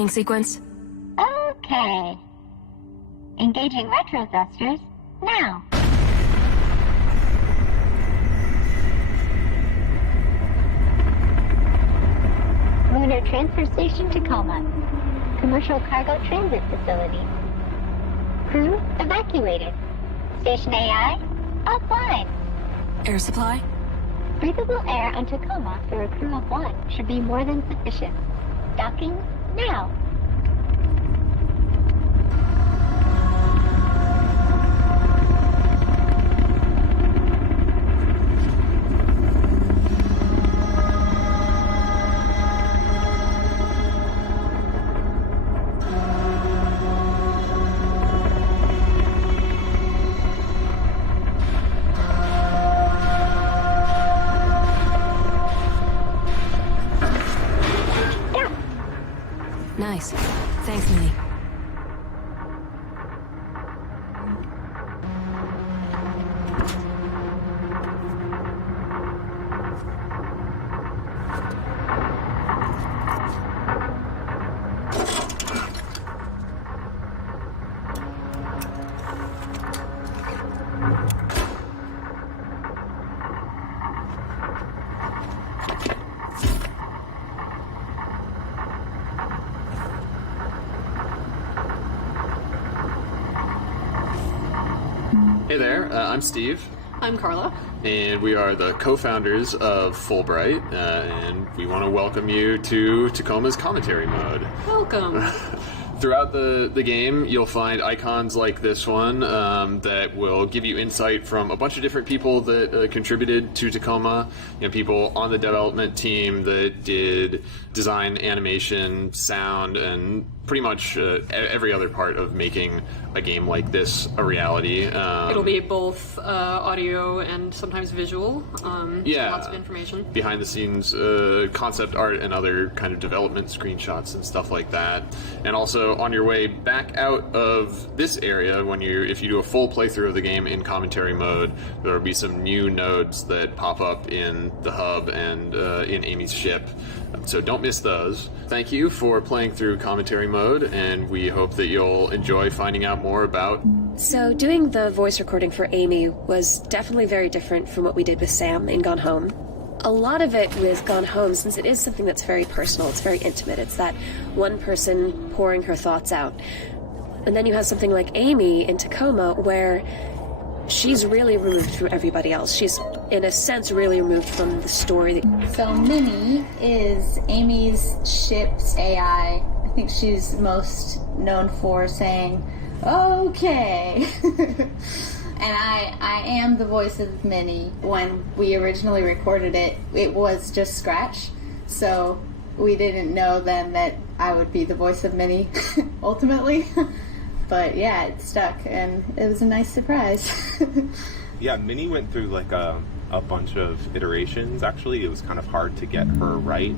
docking sequence. Okay. Engaging retro thrusters now. Lunar Transfer Station Tacoma. Commercial Cargo Transit Facility. Crew evacuated. Station AI offline. Air supply? Breathable air on Tacoma for a crew of 1 should be more than sufficient. Docking now. Nice. Thanks, Minnie. Hey there, I'm Steve. I'm Carla. And we are the co-founders of Fulbright, and we want to welcome you to Tacoma's commentary mode. Welcome. Throughout the game, you'll find icons like this one that will give you insight from a bunch of different people that contributed to Tacoma. You know, people on the development team that did design, animation, sound, and pretty much every other part of making a game like this a reality. It'll be both audio and sometimes visual. Yeah, lots of information. Behind the scenes concept art and other kind of development screenshots and stuff like that. And also on your way back out of this area, if you do a full playthrough of the game in commentary mode, there will be some new nodes that pop up in the hub and in Amy's ship. So don't miss those. Thank you for playing through commentary mode, and we hope that you'll enjoy finding out more about... So doing the voice recording for Amy was definitely very different from what we did with Sam in Gone Home. A lot of it with Gone Home, since it is something that's very personal, it's very intimate, it's that one person pouring her thoughts out. And then you have something like Amy in Tacoma, where she's really removed from everybody else. She's, in a sense, really removed from the story. So Minnie is Amy's ship's AI. I think she's most known for saying, okay. And I am the voice of Minnie. When we originally recorded it, it was just Scratch. So we didn't know then that I would be the voice of Minnie, ultimately. But yeah, it stuck, and it was a nice surprise. Yeah, Minnie went through like a bunch of iterations. Actually, it was kind of hard to get her right.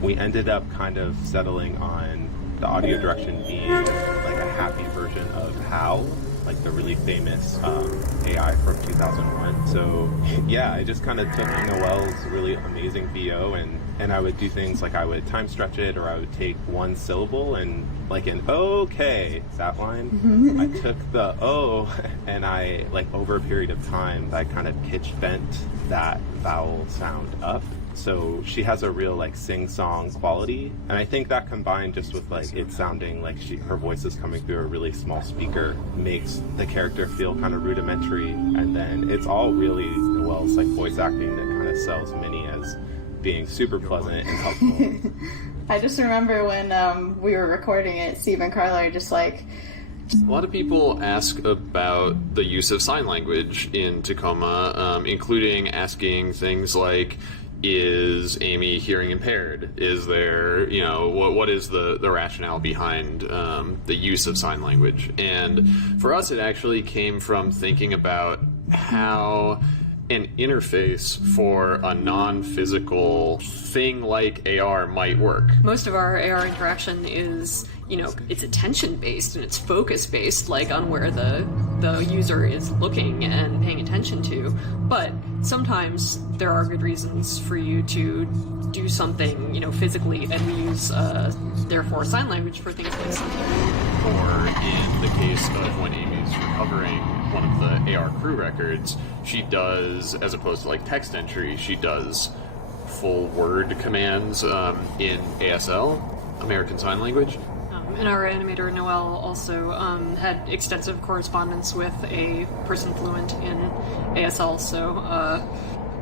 We ended up kind of settling on the audio direction being like a happy version of HAL, like the really famous AI from 2001. So yeah, I just kind of took Noelle's really amazing VO and I would do things like I would time stretch it, or I would take one syllable and like an okay, that line. I took the O and I, like over a period of time, I kind of pitch bent that vowel sound up. So she has a real like sing-song quality, and I think that combined just with like it sounding like her voice is coming through a really small speaker makes the character feel kind of rudimentary, and then it's all really Noelle's like voice acting that kind of sells Minnie as being super pleasant and helpful. I just remember when we were recording it, Steve and Carla are just like... A lot of people ask about the use of sign language in Tacoma, including asking things like, is Amy hearing impaired? Is there, what is the rationale behind the use of sign language? And for us, it actually came from thinking about how an interface for a non-physical thing like AR might work. Most of our AR interaction is, it's attention-based and it's focus-based, like on where the user is looking and paying attention to. But sometimes there are good reasons for you to do something, physically, and we use, therefore, sign language for things like something. Or in the case of when Amy's recovering one of the AR crew records, she does, as opposed to like text entry, she does full word commands in ASL, American Sign Language. And our animator Noelle also had extensive correspondence with a person fluent in ASL, so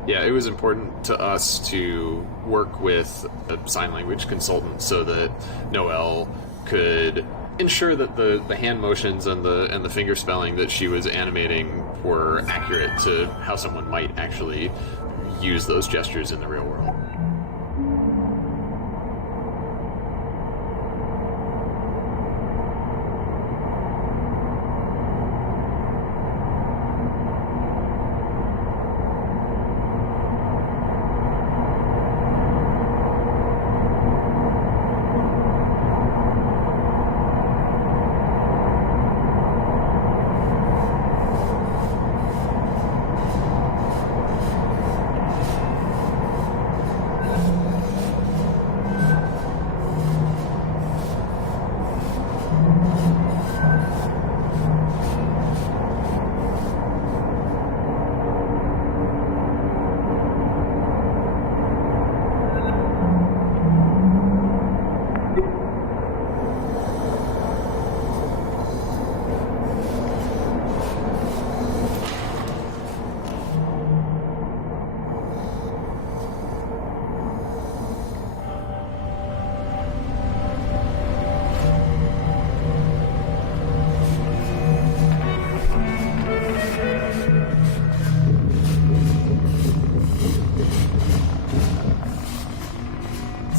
yeah, it was important to us to work with a sign language consultant so that Noelle could ensure that the hand motions and the finger spelling that she was animating were accurate to how someone might actually use those gestures in the real world.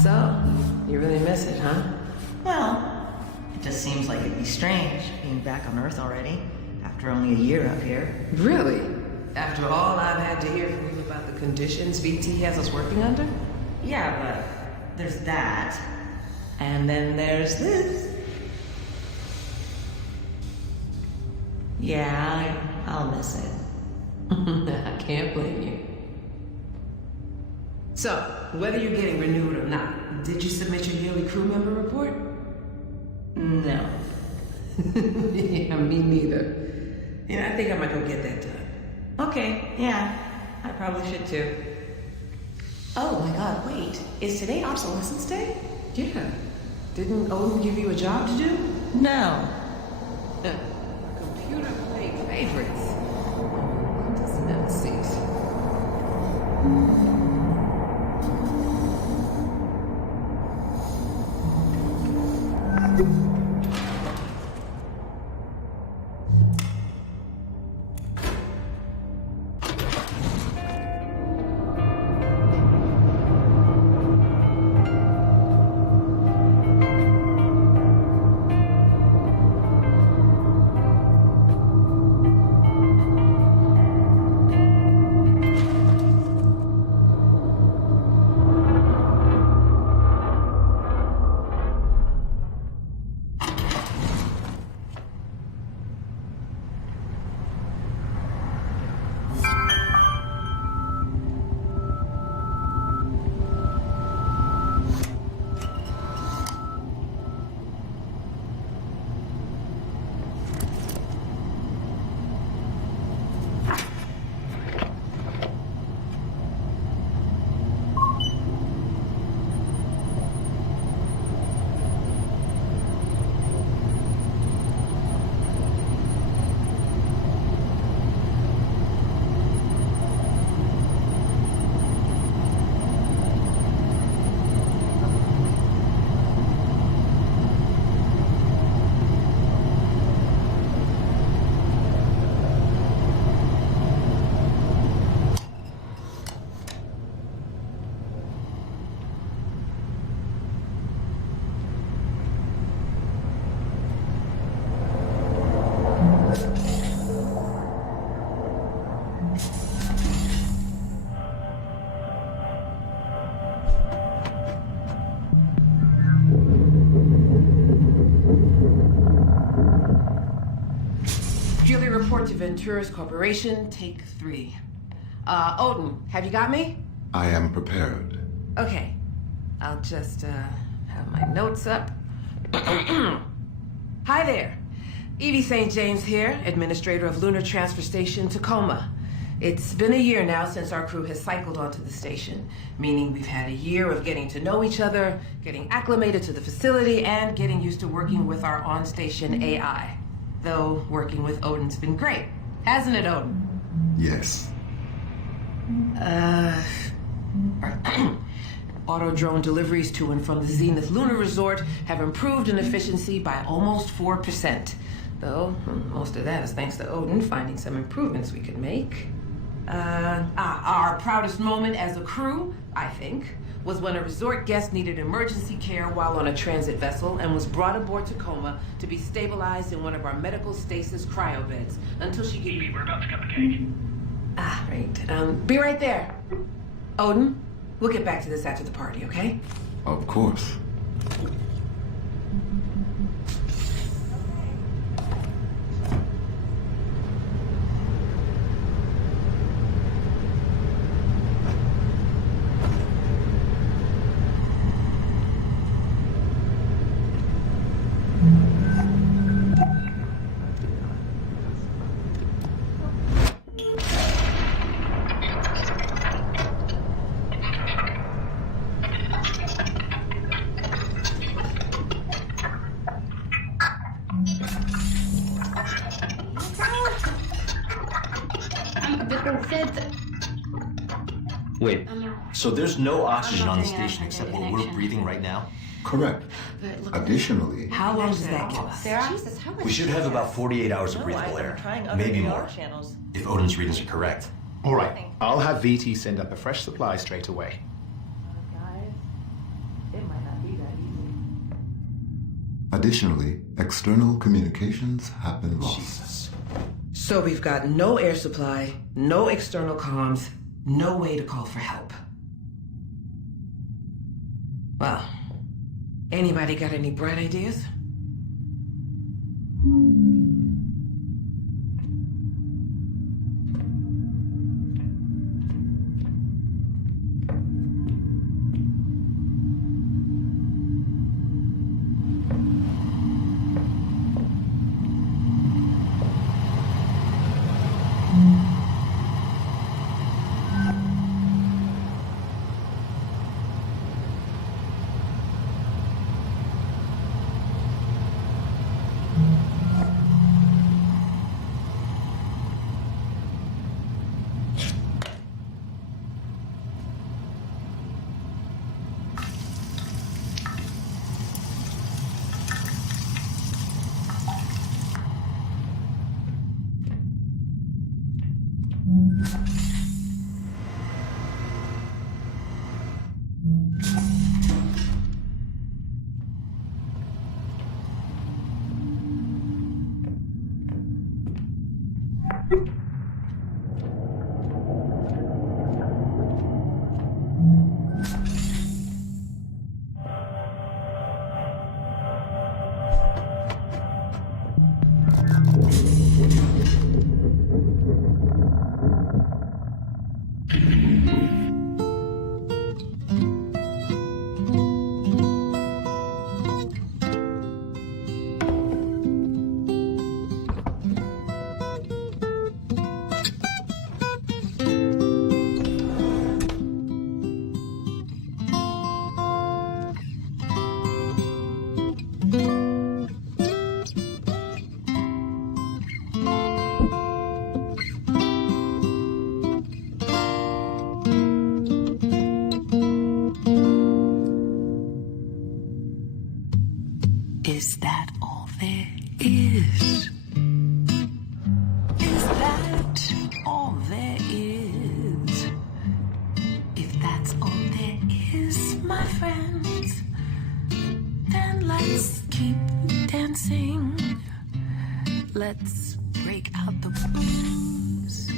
So, you really miss it, huh? Well, it just seems like it'd be strange being back on Earth already, after only a year up here. Really? After all I've had to hear from you about the conditions VT has us working under? Yeah, but there's that. And then there's this. Yeah, I'll miss it. I can't blame you. So, whether you're getting renewed or not, did you submit your yearly crew member report? No. Yeah, me neither. Yeah, I think I might go get that done. Okay, yeah, I probably should too. Oh my god, wait. Is today Obsolescence Day? Yeah. Didn't Odin give you a job to do? No. Computer playing favorites. Just never cease. Report to Ventura's Corporation, take 3. Odin, have you got me? I am prepared. Okay. I'll just, have my notes up. Hi there. Evie St. James here, administrator of Lunar Transfer Station, Tacoma. It's been a year now since our crew has cycled onto the station, meaning we've had a year of getting to know each other, getting acclimated to the facility, and getting used to working with our on-station AI. Though working with Odin's been great. Hasn't it, Odin? Yes. Auto drone deliveries to and from the Zenith Lunar Resort have improved in efficiency by almost 4%. Though, most of that is thanks to Odin finding some improvements we could make. Our proudest moment as a crew, I think, was when a resort guest needed emergency care while on a transit vessel and was brought aboard Tacoma to be stabilized in one of our medical stasis cryo beds until she could... Evie, we're about to cut the cake. Right. Be right there. Odin, we'll get back to this after the party, okay? Of course. Wait, so there's no oxygen on the station except what we're breathing right now? Correct. Additionally, How long does that give us? We should have about 48 hours of breathable air. Maybe more, if Odin's readings are correct. All right, I'll have VT send up a fresh supply straight away. additionally, external communications have been lost. Jesus. So we've got no air supply, no external comms, no way to call for help. Well, anybody got any bright ideas? Is that all there is? Is that all there is? If that's all there is, my friends, then let's keep dancing. Let's break out the blues.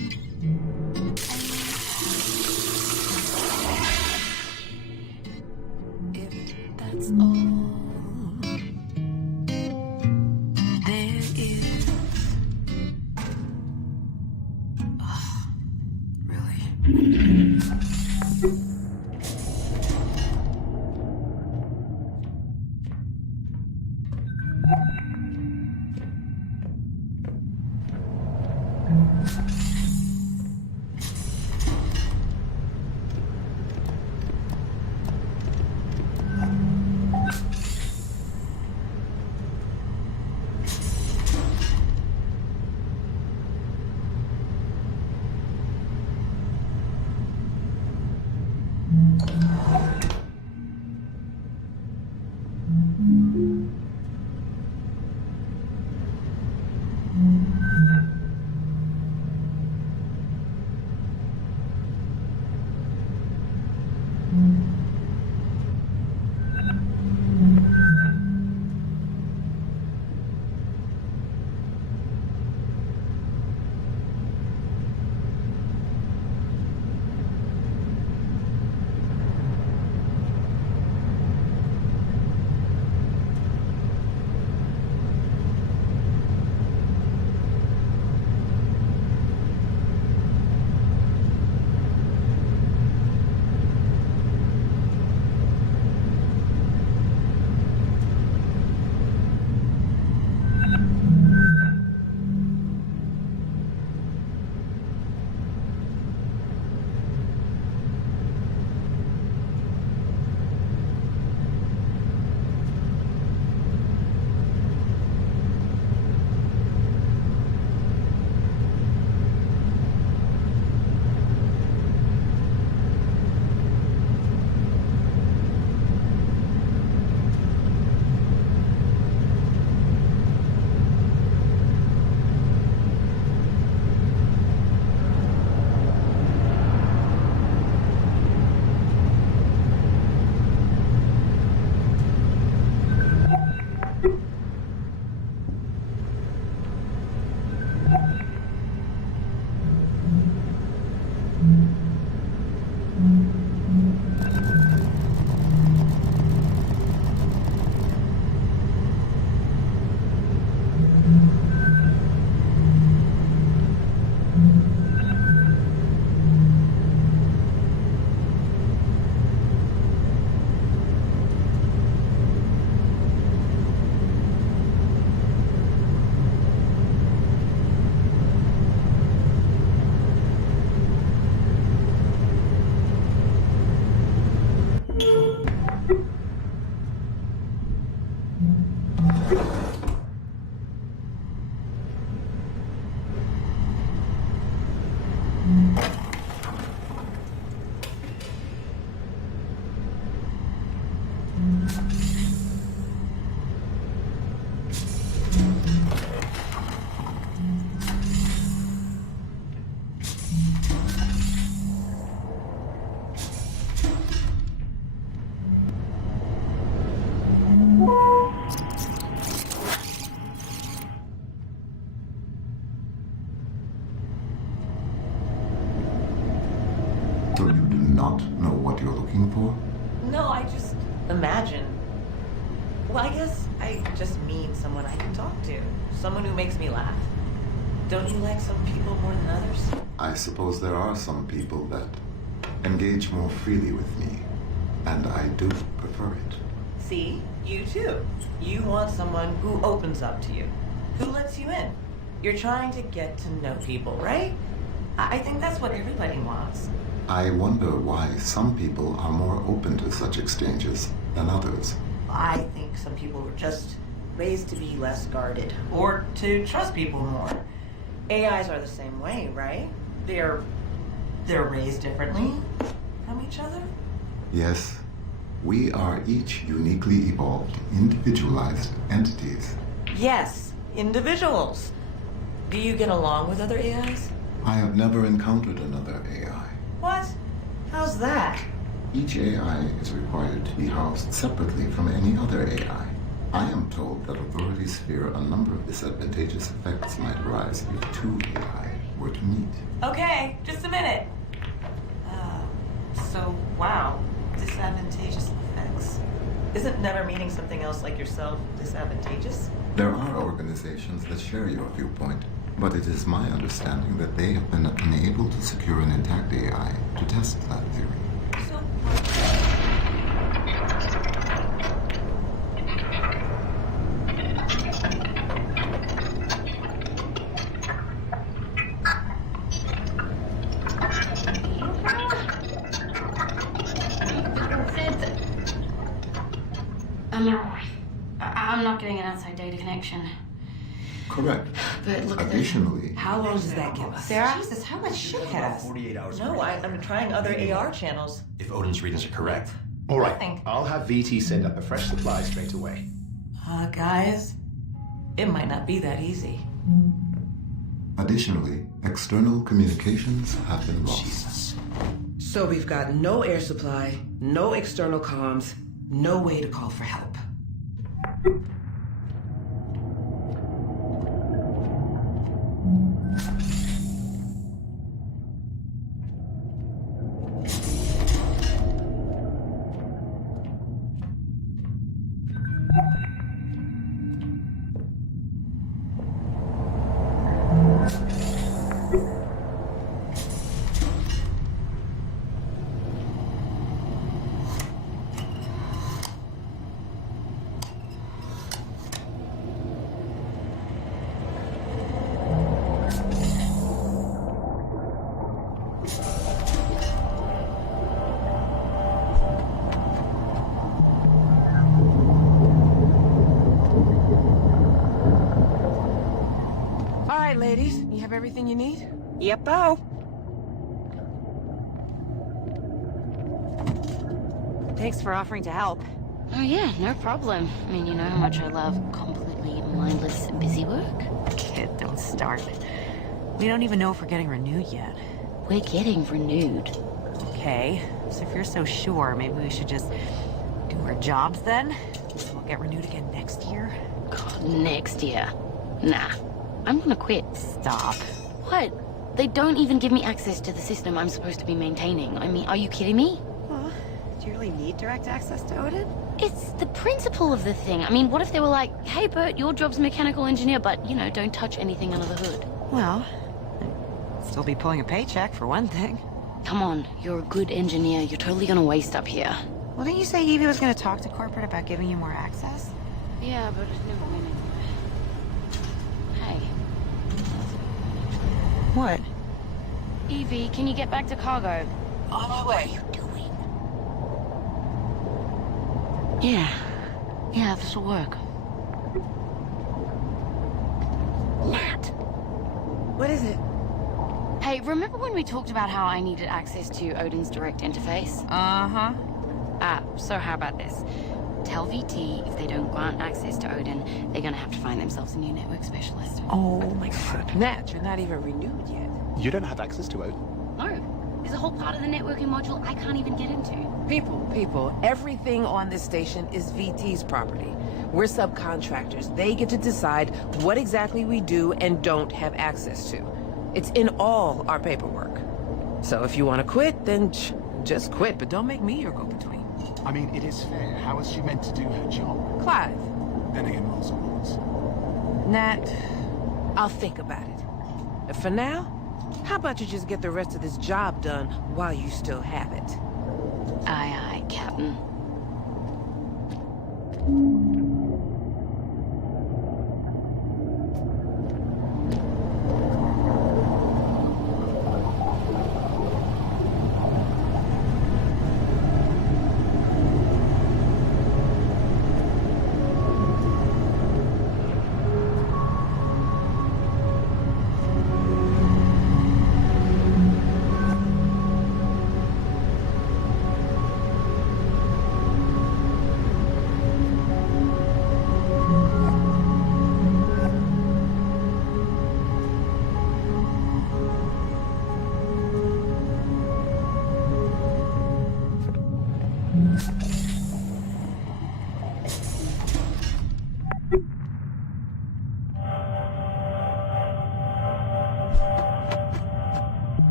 If that's all So you do not know what you're looking for? No, I just imagine. Well, I guess I just mean someone I can talk to. Someone who makes me laugh. Don't you like some people more than others? I suppose there are some people that engage more freely with me, and I do prefer it. See, you too. You want someone who opens up to you, who lets you in. You're trying to get to know people, right? I think that's what everybody wants. I wonder why some people are more open to such exchanges than others. I think some people were just raised to be less guarded, or to trust people more. AIs are the same way, right? They're raised differently from each other? Yes, we are each uniquely evolved, individualized entities. Yes, individuals. Do you get along with other AIs? I have never encountered another AI. What? How's that? Each AI is required to be housed separately from any other AI. I am told that authorities fear a number of disadvantageous effects might arise if two AI were to meet. Okay, just a minute. Wow, disadvantageous effects. Isn't never meeting something else like yourself disadvantageous? There are organizations that share your viewpoint. But it is my understanding that they have been unable to secure an intact AI to test that theory. I'm not getting an outside data connection. Correct. But look, additionally, How long does that give us? Sarah? Jesus, how much shit About has? 48 hours. No, I'm trying other AR channels. If Odin's readings are correct. All right, Nothing. I'll have VT send up a fresh supply straight away. Guys, it might not be that easy. additionally, external communications have been lost. Jesus. So we've got no air supply, no external comms, no way to call for help. All right, ladies, you have everything you need? Yep-o. Thanks for offering to help. Oh yeah, no problem. I mean, you know how much I love completely mindless busy work? Kid, don't start. We don't even know if we're getting renewed yet. We're getting renewed. Okay, so if you're so sure, maybe we should just do our jobs then? So we'll get renewed again next year? God, next year. Nah, I'm gonna quit. Stop. What? They don't even give me access to the system I'm supposed to be maintaining. I mean, are you kidding me? Well, do you really need direct access to Odin? It's the principle of the thing. I mean, what if they were like, hey, Bert, your job's mechanical engineer, but, you know, don't touch anything under the hood? Well, I'd still be pulling a paycheck for one thing. Come on, you're a good engineer. You're totally gonna waste up here. Well, didn't you say Evie was going to talk to corporate about giving you more access? Yeah, but it never went anywhere. Hey. What? Evie, can you get back to cargo? On my way. Yeah. Yeah, this'll work. Nat. What is it? Hey, remember when we talked about how I needed access to Odin's direct interface? Uh-huh. So how about this? Tell VT if they don't grant access to Odin, they're gonna have to find themselves a new network specialist. Oh my god. Nat, you're not even renewed yet. You don't have access to Odin. No. There's a whole part of the networking module I can't even get into. People, everything on this station is VT's property. We're subcontractors. They get to decide what exactly we do and don't have access to. It's in all our paperwork. So if you want to quit, then just quit, but don't make me your go-between. I mean, it is fair. How is she meant to do her job? Clive. Then again, rules are rules. Nat, I'll think about it. And for now, how about you just get the rest of this job done while you still have it? Aye, aye, Captain.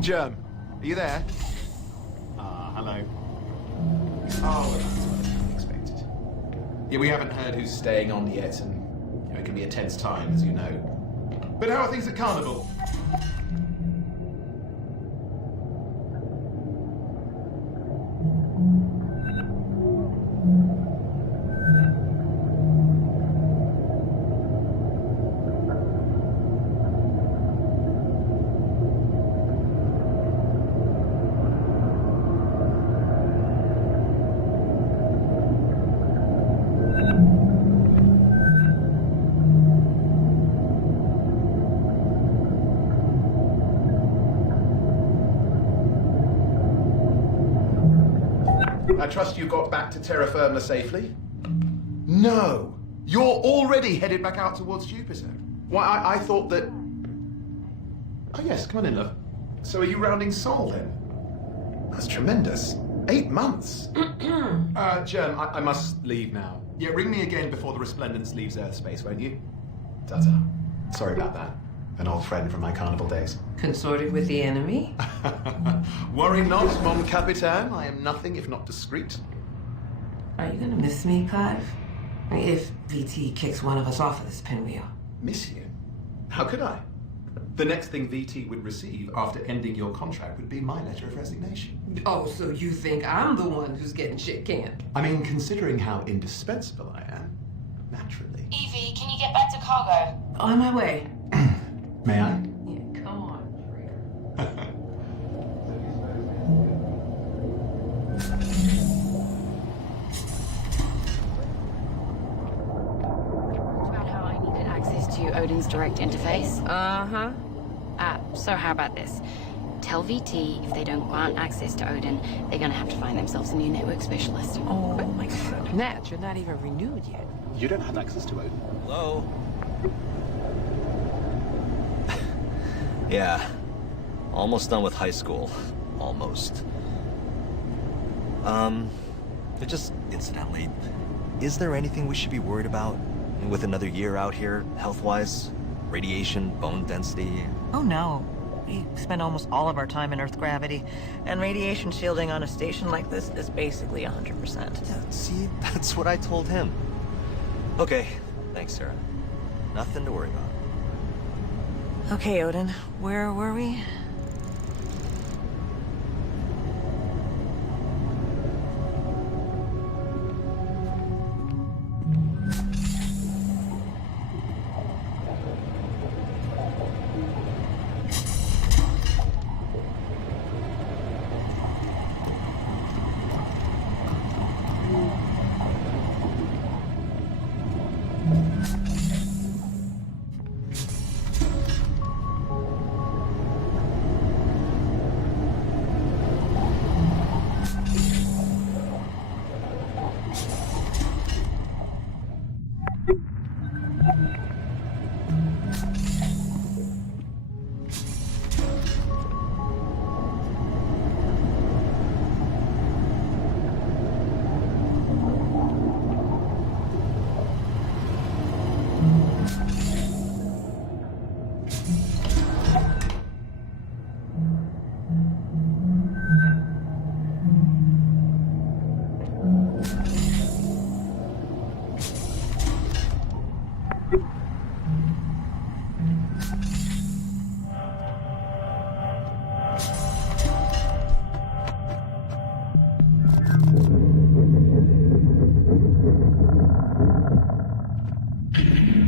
Germ, are you there? Hello. Oh, that's what I expected. Yeah, we haven't heard who's staying on yet, and it can be a tense time, as you know. But how are things at Carnival? I trust you got back to terra firma safely? No! You're already headed back out towards Jupiter. Why, I thought that... Oh yes, come on in, love. So are you rounding Sol, then? That's tremendous. 8 months. Germ, I must leave now. Yeah, ring me again before the Resplendence leaves Earth space, won't you? Ta-ta. Sorry about that. An old friend from my Carnival days. Consorted with the enemy? Worry not, Mon Capitan. I am nothing if not discreet. Are you gonna miss me, Clive? If VT kicks one of us off of this pinwheel. Miss you? How could I? The next thing VT would receive after ending your contract would be my letter of resignation. Oh, so you think I'm the one who's getting shit canned? I mean, considering how indispensable I am, naturally. Evie, can you get back to cargo? On my way. May I? Yeah, come on. About how I needed access to Odin's direct interface. Uh-huh. So how about this? Tell VT if they don't grant access to Odin, they're gonna have to find themselves a new network specialist. Oh my god. Nat, you're not even renewed yet. You don't have access to Odin. Hello? Yeah. Almost done with high school. Almost. Just incidentally, is there anything we should be worried about with another year out here, health-wise? Radiation, bone density? Oh no. We spend almost all of our time in Earth gravity, and radiation shielding on a station like this is basically 100%. Yeah, see, that's what I told him. Okay, thanks, Sarah. Nothing to worry about. Okay, Odin, where were we?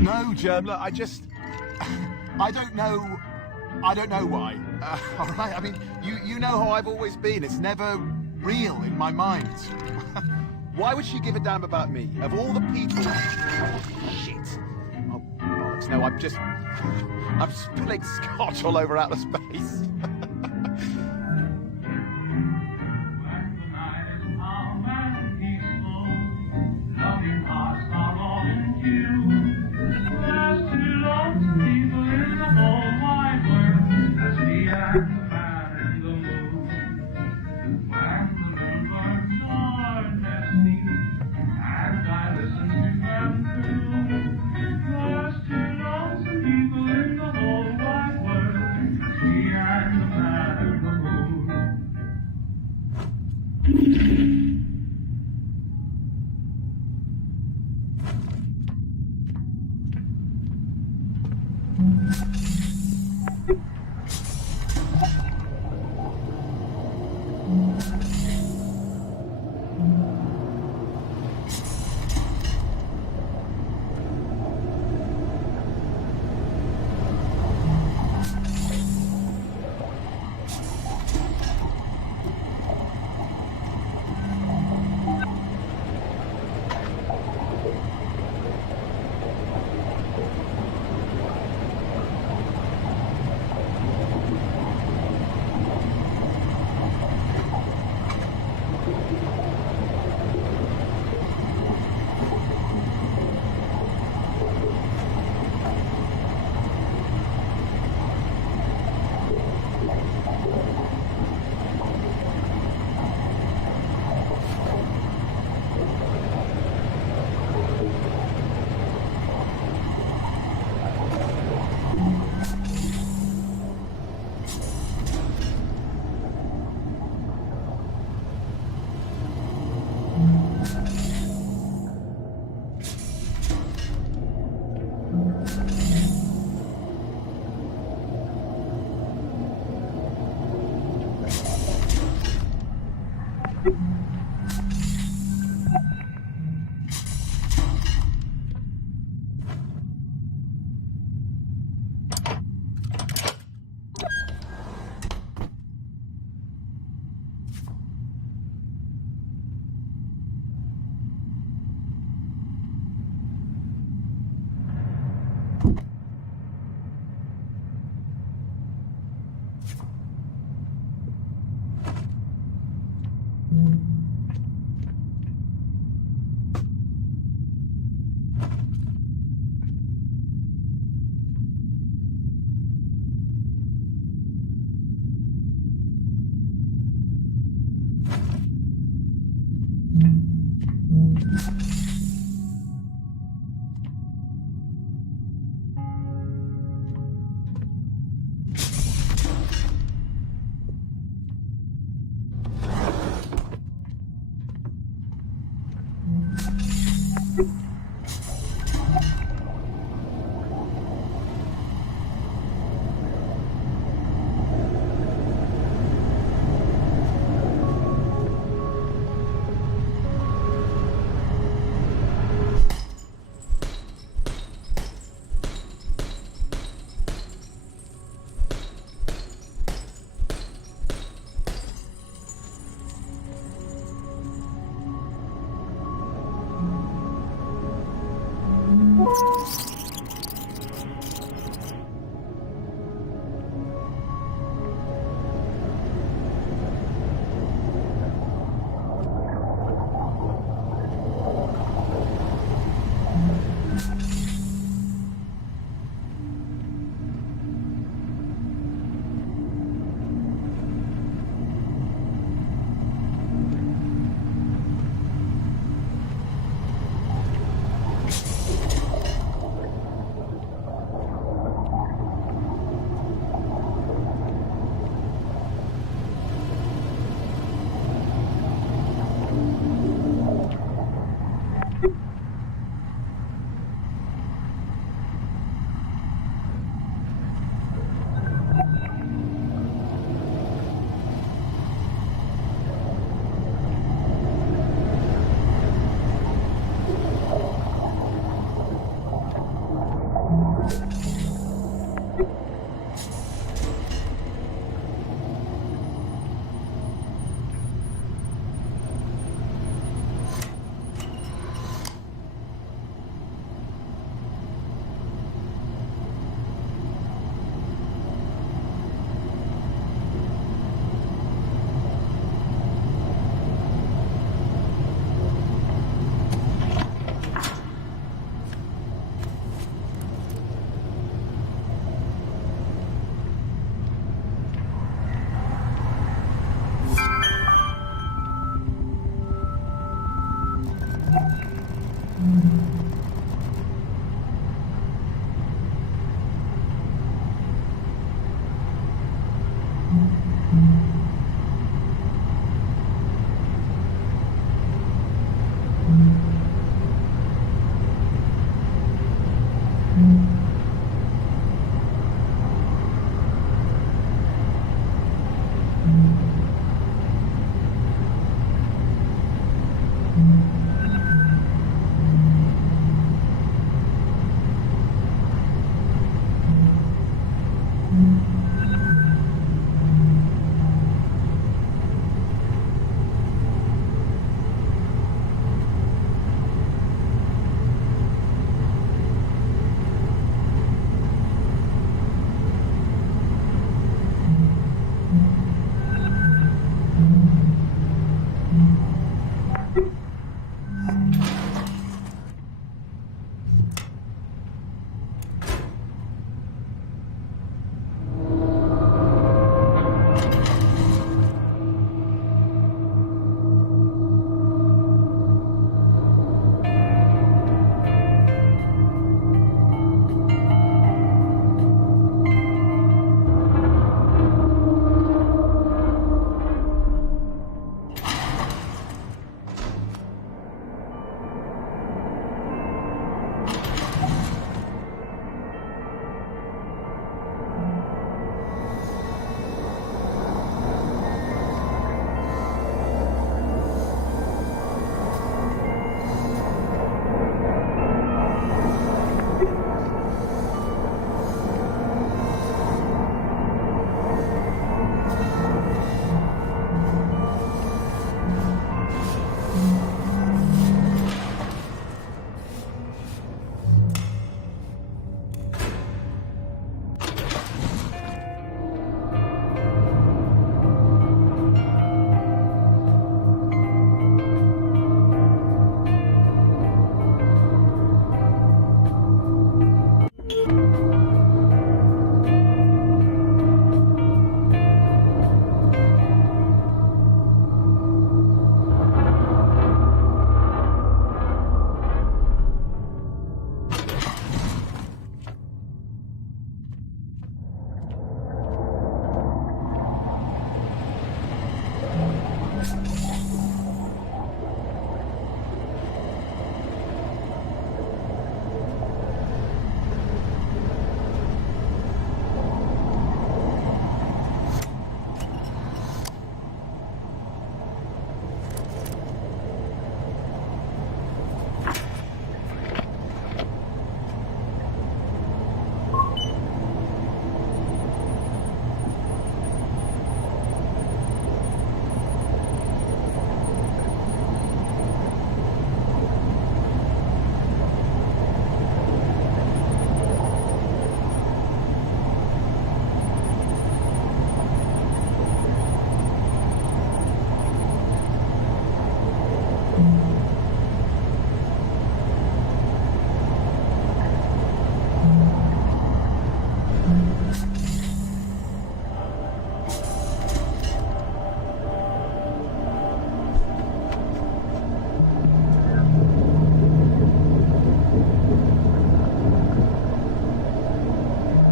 No, Germ, look, I don't know why. All right, I mean, you know how I've always been. It's never real in my mind. Why would she give a damn about me? Of all the people... Shit. Oh, bollocks. No, I'm spilling scotch all over outer space.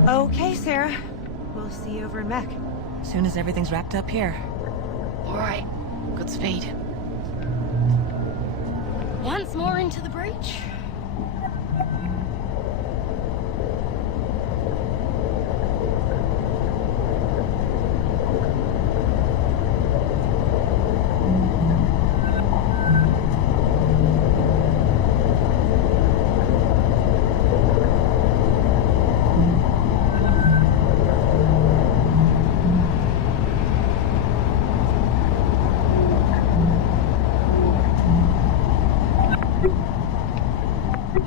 Okay, Sarah. We'll see you over in Mech. As soon as everything's wrapped up here. Alright, Godspeed. Once more into the breach.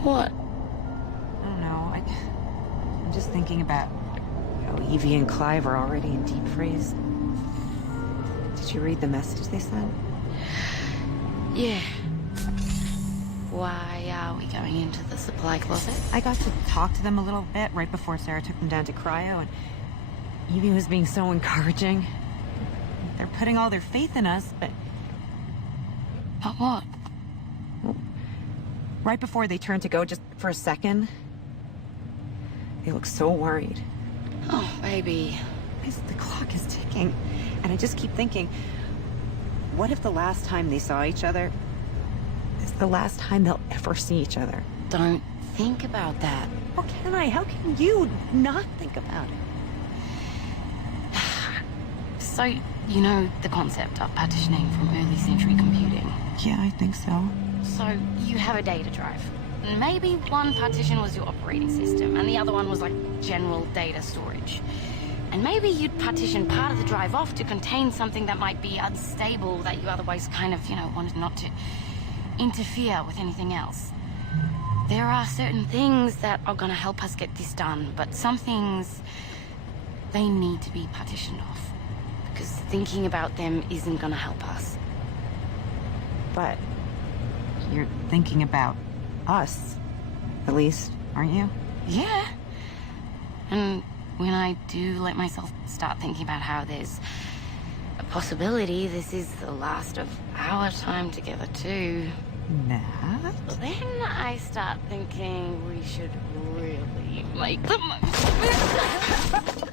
What? I don't know. I'm just thinking about how Evie and Clive are already in deep freeze. Did you read the message they sent? Yeah. Why are we going into the supply closet? I got to talk to them a little bit right before Sarah took them down to cryo, and Evie was being so encouraging. They're putting all their faith in us, but... But what? Right before they turned to go, just for a second, they look so worried. Oh, baby. The clock is ticking, and I just keep thinking, what if the last time they saw each other is the last time they'll ever see each other? Don't think about that. How can I? How can you not think about it? So, you know the concept of partitioning from early century computing? Yeah, I think so. So, you have a data drive. Maybe one partition was your operating system, and the other one was like general data storage. And maybe you'd partition part of the drive off to contain something that might be unstable that you otherwise kind of, wanted not to interfere with anything else. There are certain things that are gonna help us get this done, but some things, they need to be partitioned off. Because thinking about them isn't gonna help us. But you're thinking about us, at least, aren't you? Yeah. And when I do let myself start thinking about how there's a possibility this is the last of our time together too, Nat? then I start thinking we should really make the most of it.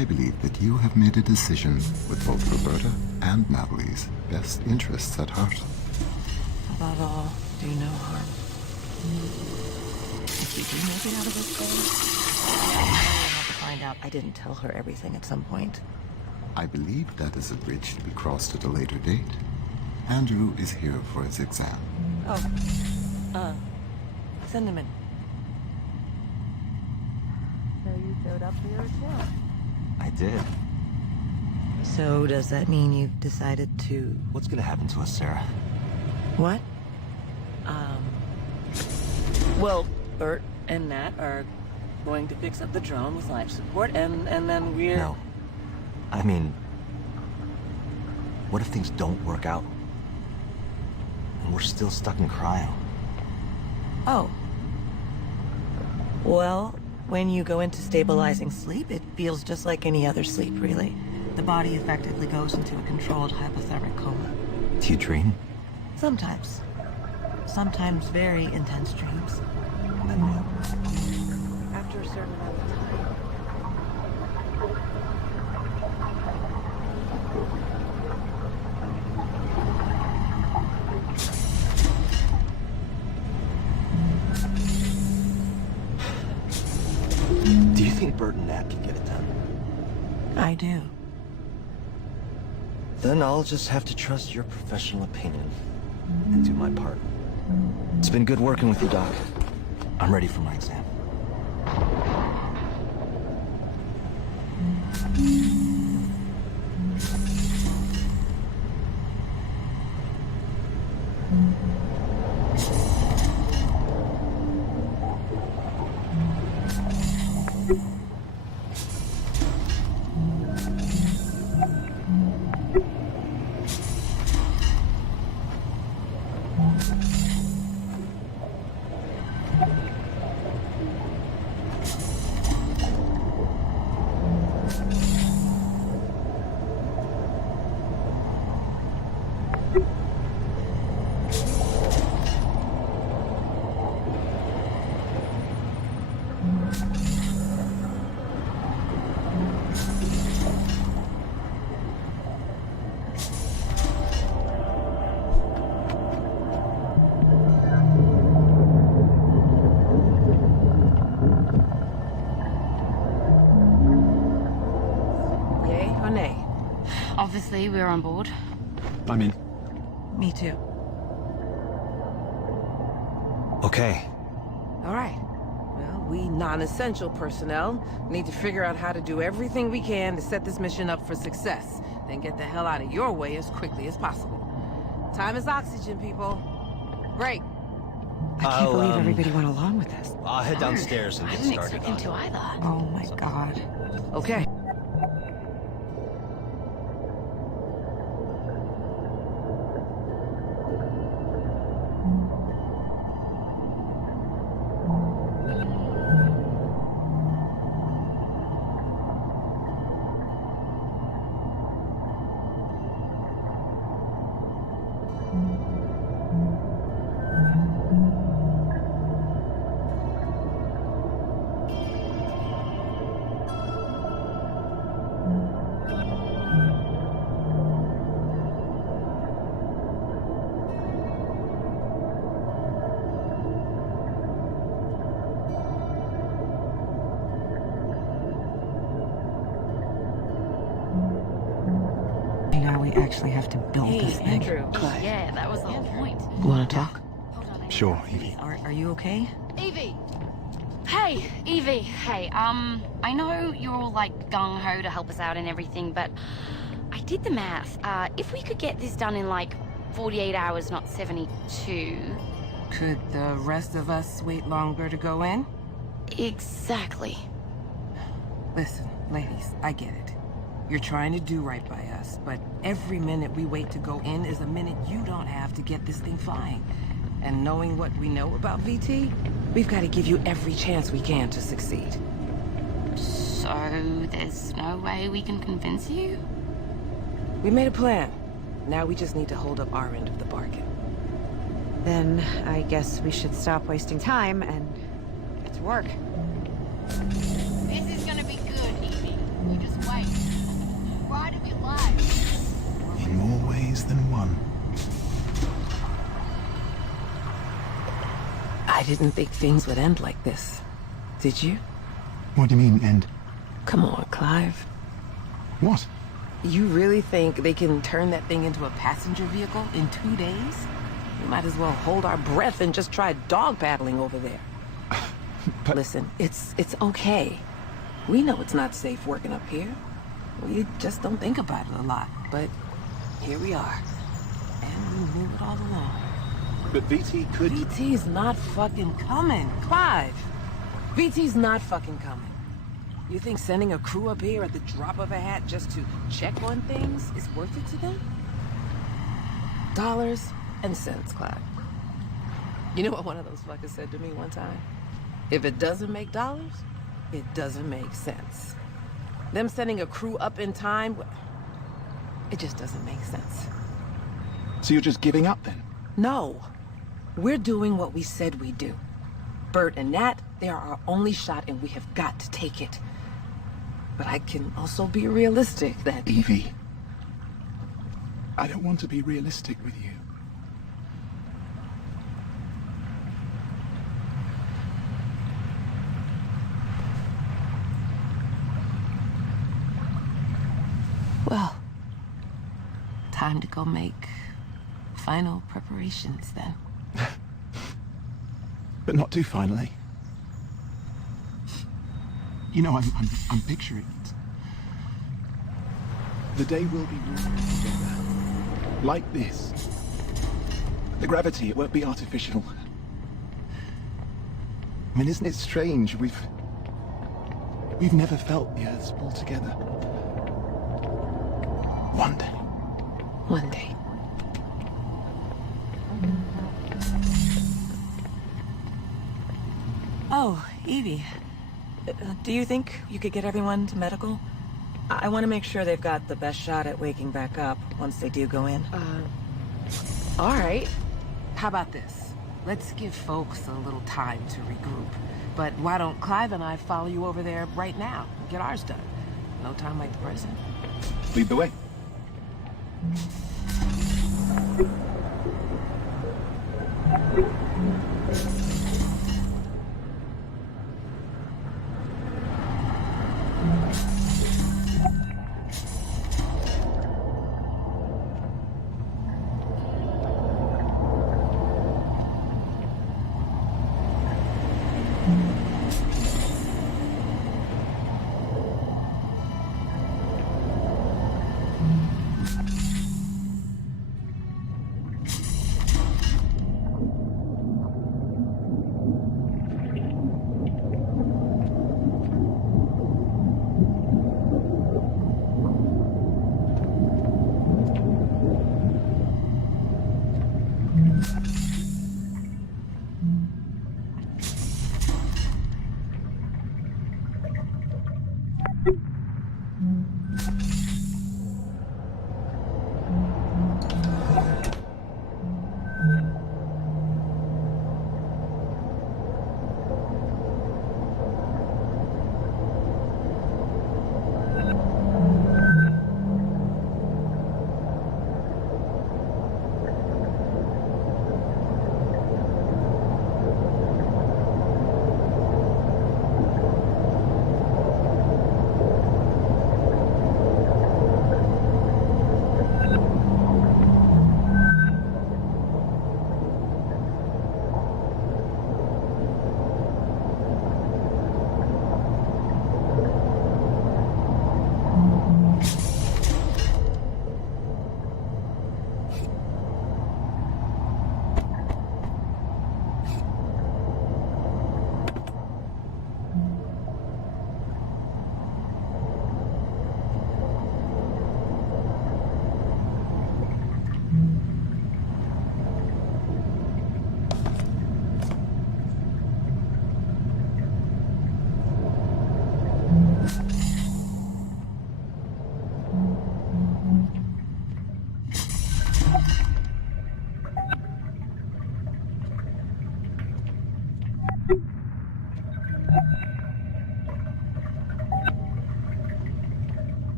I believe that you have made a decision with both Roberta and Natalie's best interests at heart. Above all, do no harm. If you do make it out of this thing, I'll have to find out I didn't tell her everything at some point. I believe that is a bridge to be crossed at a later date. Andrew is here for his exam. Oh. Send him in. So you showed up for your exam? I did. So does that mean you've decided to... What's gonna happen to us, Sarah? What? Well, Bert and Nat are going to fix up the drone with life support, and then we're... No. I mean... What if things don't work out? And we're still stuck in cryo? Oh. Well, when you go into stabilizing sleep, it feels just like any other sleep, really. The body effectively goes into a controlled hypothermic coma. Do you dream? Sometimes. Sometimes very intense dreams. After a certain amount of time. Do you think Bert and Nat can get it done? I do. Then I'll just have to trust your professional opinion and do my part. It's been good working with you, Doc. I'm ready for my exam. Obviously, we're on board. I'm in. Me too. Okay. All right. Well, we non-essential personnel need to figure out how to do everything we can to set this mission up for success. Then get the hell out of your way as quickly as possible. Time is oxygen, people. Break. I can't believe everybody went along with this. I'll head downstairs and I get didn't started expect him on to it. either. Oh my god. Okay. Now we actually have to build this thing. Andrew. Yeah, that was the whole point. Want to talk? Sure, Evie. Are you okay? Evie! Hey, Evie. Hey, I know you're all like gung-ho to help us out and everything, but I did the math. If we could get this done in like 48 hours, not 72... Could the rest of us wait longer to go in? Exactly. Listen, ladies, I get it. You're trying to do right by us, but every minute we wait to go in is a minute you don't have to get this thing flying. And knowing what we know about VT, we've got to give you every chance we can to succeed. So there's no way we can convince you? We made a plan. Now we just need to hold up our end of the bargain. Then I guess we should stop wasting time and get to work. This is gonna be good, Evie. You just wait. Ride of your life. In more ways than one. I didn't think things would end like this. Did you? What do you mean, end? Come on, Clive. What? You really think they can turn that thing into a passenger vehicle in 2 days? We might as well hold our breath and just try dog paddling over there. But... Listen, it's okay. We know it's not safe working up here. We just don't think about it a lot. But here we are. And we knew it all along. But VT could... VT's not fucking coming, Clive. VT's not fucking coming. You think sending a crew up here at the drop of a hat just to check on things is worth it to them? Dollars and cents, Clive. You know what one of those fuckers said to me one time? If it doesn't make dollars, it doesn't make sense. Them sending a crew up in time, it just doesn't make sense. So you're just giving up then? No. We're doing what we said we'd do. Bert and Nat, they are our only shot and we have got to take it. But I can also be realistic that... Evie, I don't want to be realistic with you. Well, time to go make final preparations then. But not too finally. You know, I'm picturing it. The day we'll be walking together. Like this. The gravity, it won't be artificial. I mean, isn't it strange? We've never felt the Earth's pull together. One day. One day. Oh, Evie. Do you think you could get everyone to medical? I want to make sure they've got the best shot at waking back up once they do go in. All right. How about this? Let's give folks a little time to regroup. But why don't Clive and I follow you over there right now and get ours done? No time like the present. Lead the way.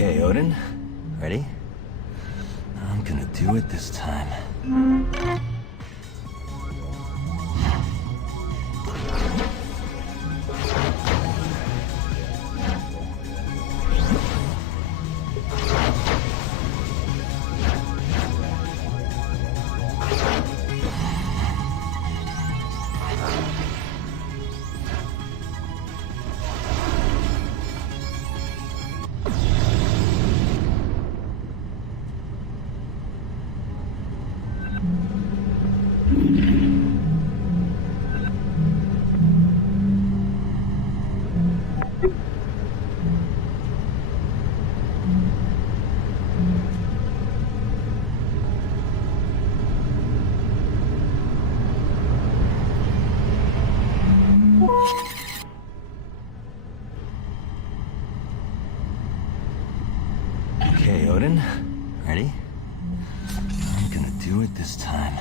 Okay, Odin. Ready? I'm gonna do it this time. Okay, Odin. Ready? I'm gonna do it this time.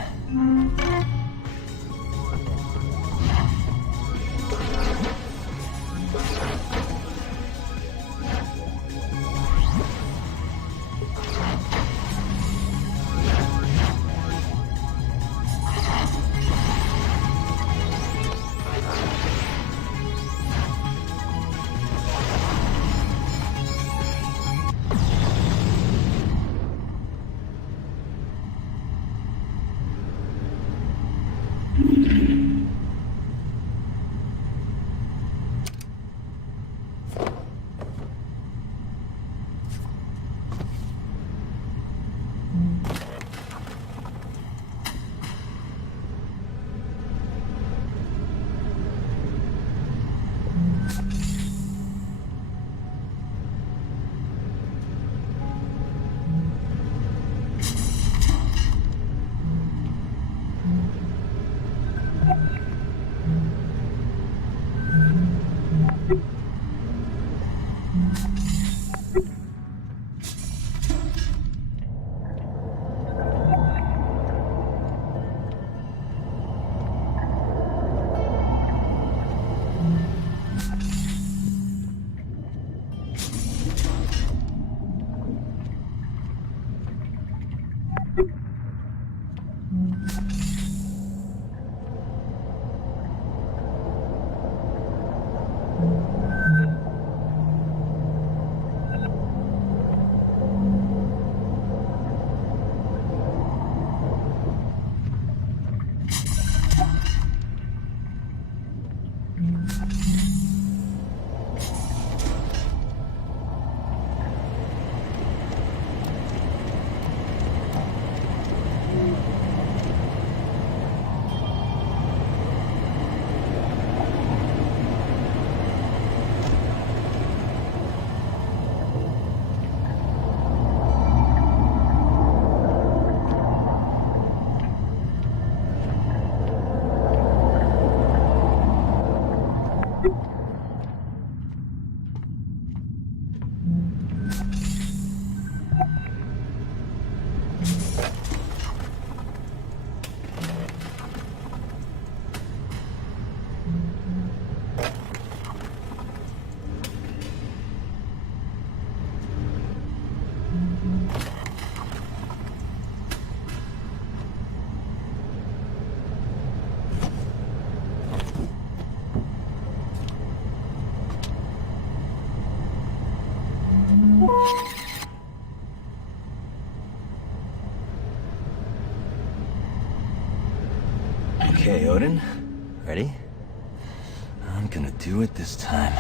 Okay, Odin. Ready? I'm gonna do it this time.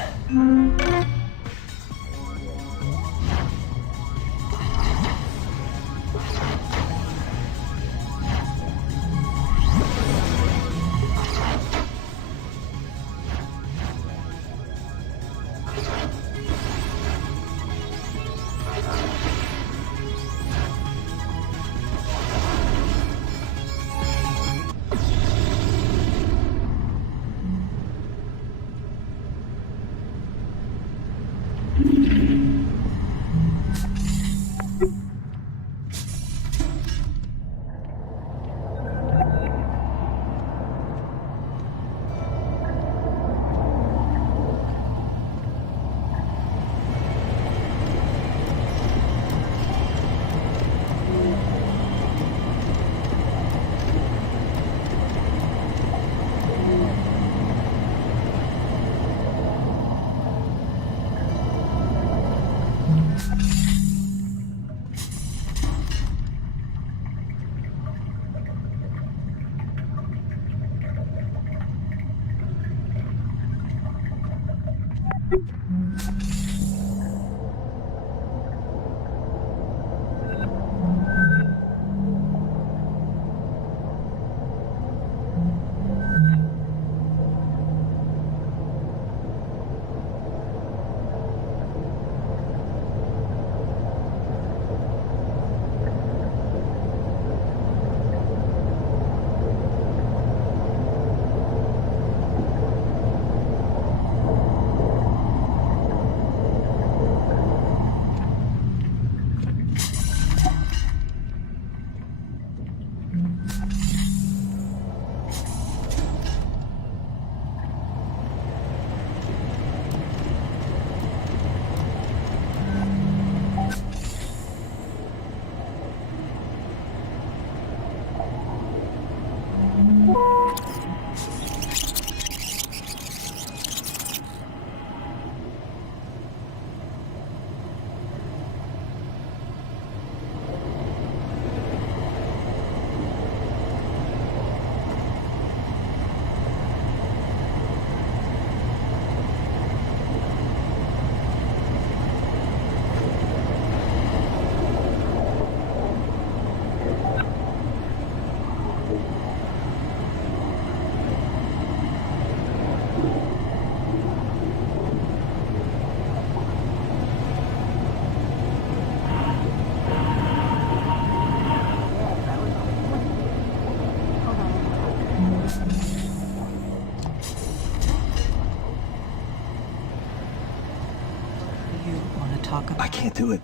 I can't do it.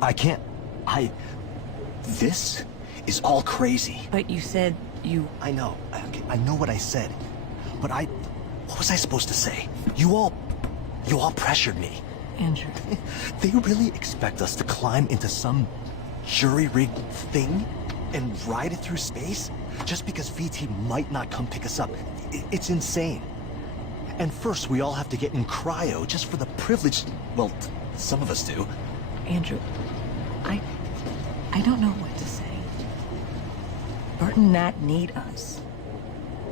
I can't. This is all crazy. But you said you... I know. I know what I said. But what was I supposed to say? You all pressured me. Andrew. They really expect us to climb into some jury-rigged thing and ride it through space just because VT might not come pick us up. It's insane. And first, we all have to get in cryo just for the privilege... Well, some of us do. Andrew, I don't know what to say. Bert and Nat need us.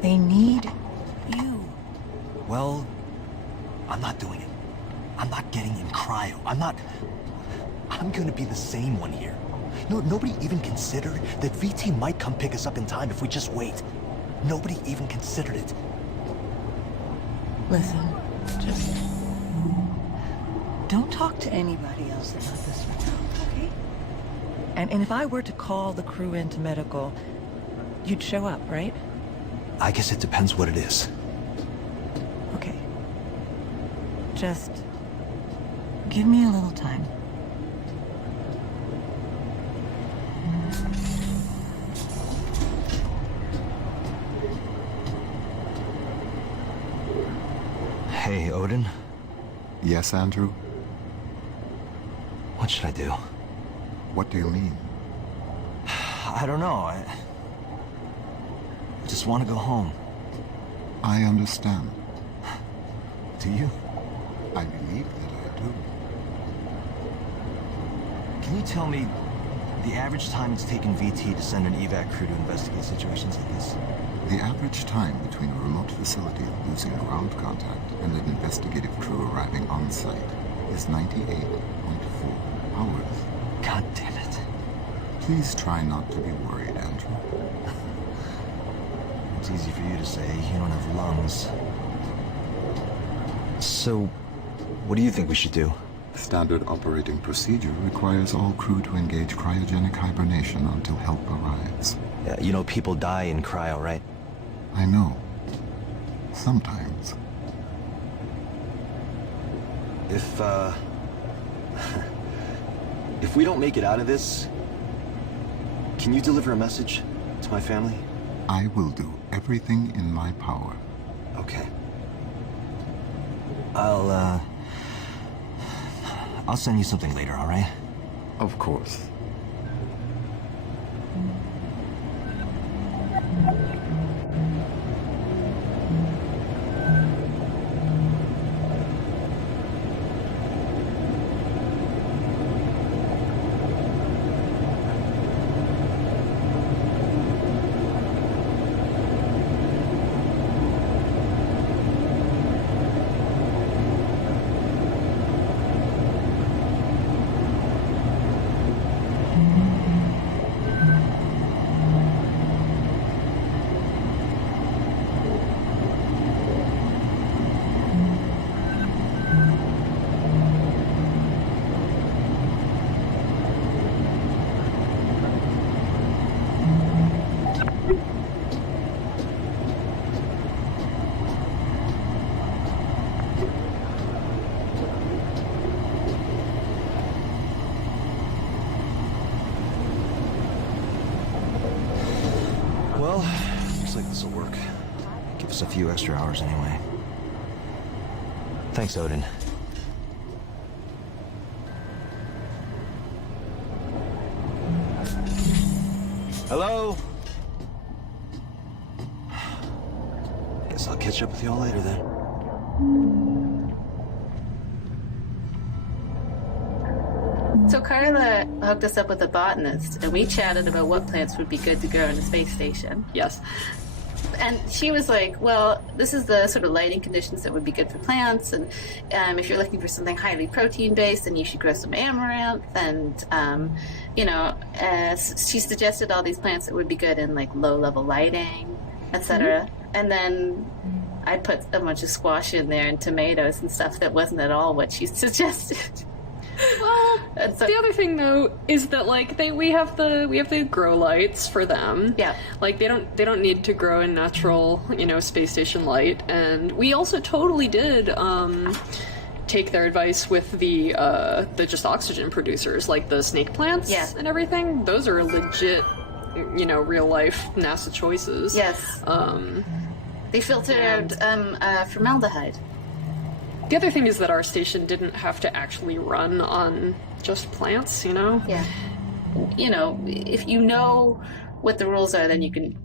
They need you. Well, I'm not doing it. I'm not getting in cryo. I'm gonna be the sane one here. No, nobody even considered that VT might come pick us up in time if we just wait. Nobody even considered it. Listen, just don't talk to anybody else about this right now, okay? And if I were to call the crew into medical, you'd show up, right? I guess it depends what it is. Okay. Just give me a little time. Hey, Odin. Yes, Andrew? What should I do? What do you mean? I don't know. I just want to go home. I understand. Do you? I believe that I do. Can you tell me the average time it's taken VT to send an evac crew to investigate situations like this? The average time between a remote facility losing ground contact and an investigative crew arriving on site is 98.4 hours. God damn it. Please try not to be worried, Andrew. It's easy for you to say. You don't have lungs. So, what do you think we should do? Standard operating procedure requires all crew to engage cryogenic hibernation until help arrives. Yeah, you know people die in cryo, right? I know. Sometimes. If we don't make it out of this, can you deliver a message to my family? I will do everything in my power. Okay. I'll send you something later, all right? Of course. Well, looks like this'll work. Give us a few extra hours anyway. Thanks, Odin. Hello? Guess I'll catch up with y'all later then. So Carla hooked us up with a botanist, and we chatted about what plants would be good to grow in the space station. Yes. And she was like, well, this is the sort of lighting conditions that would be good for plants, and if you're looking for something highly protein-based, then you should grow some amaranth, and, she suggested all these plants that would be good in, like, low-level lighting, etc. Mm-hmm. And then I put a bunch of squash in there and tomatoes and stuff that wasn't at all what she suggested. Well, the other thing though is that like we have the grow lights for them. Yeah. Like they don't need to grow in natural, space station light, and we also totally did take their advice with the just oxygen producers, like the snake plants and everything. Those are legit, real life NASA choices. Yes. They filtered out formaldehyde. The other thing is that our station didn't have to actually run on just plants, Yeah. If you know what the rules are, then you can